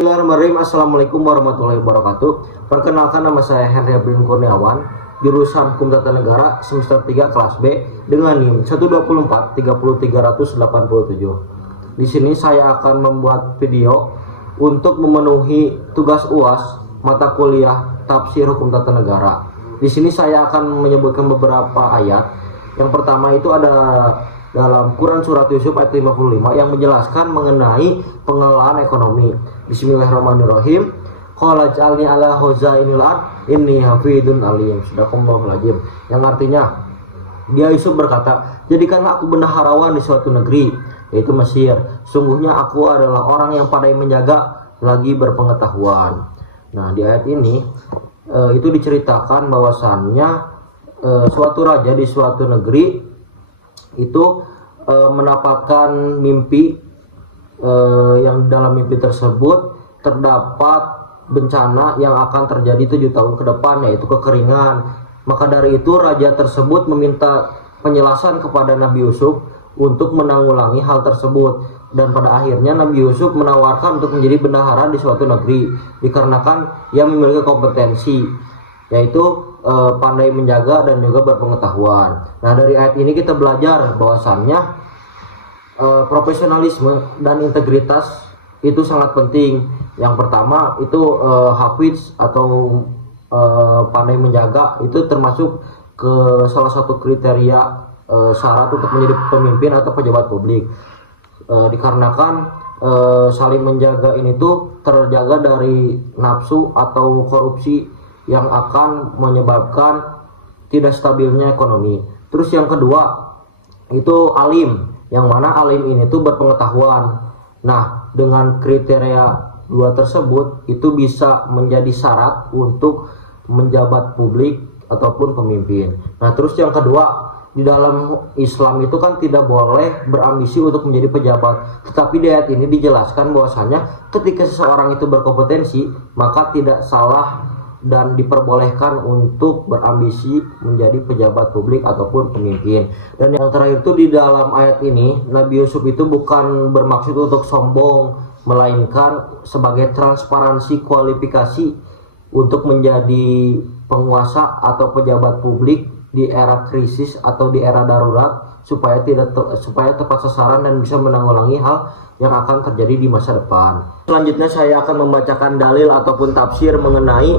Bismillahirrahmanirrahim. Assalamualaikum warahmatullahi wabarakatuh. Perkenalkan, nama saya Henry Abdin Kurniawan, jurusan Hukum Tata Negara semester 3 kelas B dengan NIM 124-30387. Di sini saya akan membuat video untuk memenuhi tugas UAS mata kuliah Tafsir Hukum Tata Negara. Di sini saya akan menyebutkan beberapa ayat. Yang pertama itu ada dalam Quran Surat Yusuf ayat 55 yang menjelaskan mengenai pengelolaan ekonomi. Bismillahirrahmanirrahim. Qala ja'alni ala khazainil ard inni hafidun alim. Sadaqallahul azim. Yang artinya, dia Yusuf berkata, jadikanlah aku bendaharawan di suatu negeri, yaitu Mesir. Sungguhnya aku adalah orang yang pandai menjaga lagi berpengetahuan. Nah, di ayat ini itu diceritakan bahwasannya suatu raja di suatu negeri itu mendapatkan mimpi yang dalam mimpi tersebut terdapat bencana yang akan terjadi 7 tahun ke depan, yaitu kekeringan. Maka dari itu raja tersebut meminta penjelasan kepada Nabi Yusuf untuk menanggulangi hal tersebut, dan pada akhirnya Nabi Yusuf menawarkan untuk menjadi bendahara di suatu negeri dikarenakan ia memiliki kompetensi, yaitu pandai menjaga dan juga berpengetahuan. Nah, dari ayat ini kita belajar bahwasannya profesionalisme dan integritas itu sangat penting. Yang pertama itu hafiz atau pandai menjaga itu termasuk ke salah satu kriteria syarat untuk menjadi pemimpin atau pejabat publik. Dikarenakan saling menjaga ini tuh terjaga dari nafsu atau korupsi yang akan menyebabkan tidak stabilnya ekonomi. Terus yang kedua itu alim, yang mana alim ini tuh berpengetahuan. Nah, dengan kriteria dua tersebut itu bisa menjadi syarat untuk menjabat publik ataupun pemimpin. Nah, terus yang kedua, di dalam Islam itu kan tidak boleh berambisi untuk menjadi pejabat. Tetapi di ayat ini dijelaskan bahwasanya ketika seseorang itu berkompetensi, maka tidak salah dan diperbolehkan untuk berambisi menjadi pejabat publik ataupun pemimpin. Dan yang terakhir itu di dalam ayat ini, Nabi Yusuf itu bukan bermaksud untuk sombong, melainkan sebagai transparansi kualifikasi untuk menjadi penguasa atau pejabat publik di era krisis atau di era darurat, supaya tepat sasaran dan bisa menanggulangi hal yang akan terjadi di masa depan. Selanjutnya saya akan membacakan dalil ataupun tafsir mengenai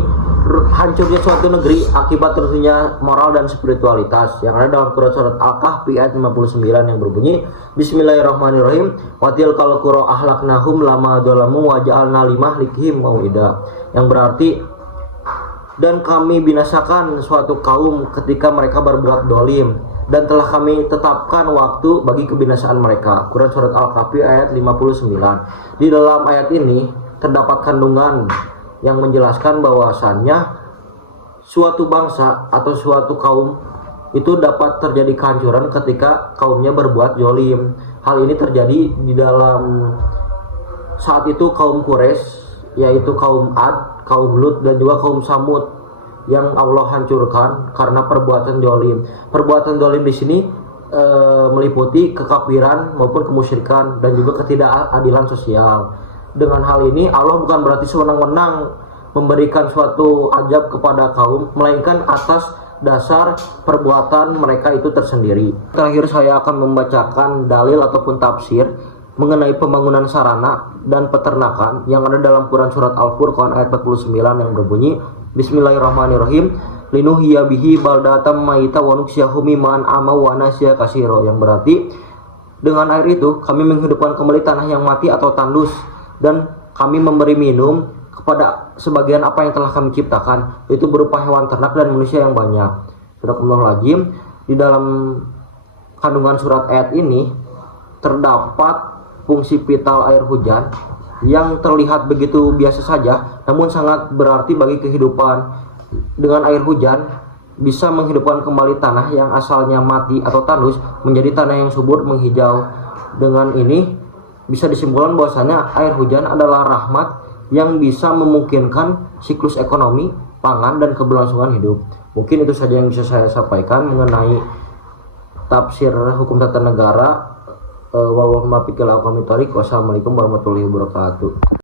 hancurnya suatu negeri akibat terusnya moral dan spiritualitas yang ada dalam Quran Surat Al-Kahfi ayat 59 yang berbunyi, Bismillahirrahmanirrahim. Watil kal qura ahlaknahum lama dzalamu wa ja'alna limahlikihim mau'ida. Yang berarti, dan kami binasakan suatu kaum ketika mereka berbuat dolim, dan telah kami tetapkan waktu bagi kebinasaan mereka. Quran Surat Al-Kahfi ayat 59. Di dalam ayat ini terdapat kandungan yang menjelaskan bahwasannya suatu bangsa atau suatu kaum itu dapat terjadi kehancuran ketika kaumnya berbuat zalim. Hal ini terjadi di dalam saat itu kaum Quraisy, yaitu kaum Ad, kaum Lut, dan juga kaum Samud yang Allah hancurkan karena perbuatan zalim. Perbuatan zalim di sini meliputi kekafiran maupun kemusyrikan dan juga ketidakadilan sosial. Dengan hal ini Allah bukan berarti sewenang-wenang memberikan suatu ajab kepada kaum, melainkan atas dasar perbuatan mereka itu tersendiri. Terakhir saya akan membacakan dalil ataupun tafsir mengenai pembangunan sarana dan peternakan yang ada dalam Quran Surat Al-Furqan ayat 49 yang berbunyi, Bismillahirrahmanirrahim. Linuhiya bihi baldatam maita wa nuksyahu mimman ama wa nasya kasiro. Yang berarti, dengan air itu kami menghidupkan kembali tanah yang mati atau tandus, dan kami memberi minum kepada sebagian apa yang telah kami ciptakan, yaitu berupa hewan ternak dan manusia yang banyak. Sadaqallahul azim. Di dalam kandungan surat ayat ini terdapat fungsi vital air hujan yang terlihat begitu biasa saja, namun sangat berarti bagi kehidupan. Dengan air hujan bisa menghidupkan kembali tanah yang asalnya mati atau tandus menjadi tanah yang subur menghijau. Dengan ini bisa disimpulkan bahwasanya air hujan adalah rahmat yang bisa memungkinkan siklus ekonomi, pangan, dan keberlangsungan hidup. Mungkin itu saja yang bisa saya sampaikan mengenai tafsir hukum tata negara. Wassalamualaikum warahmatullahi wabarakatuh.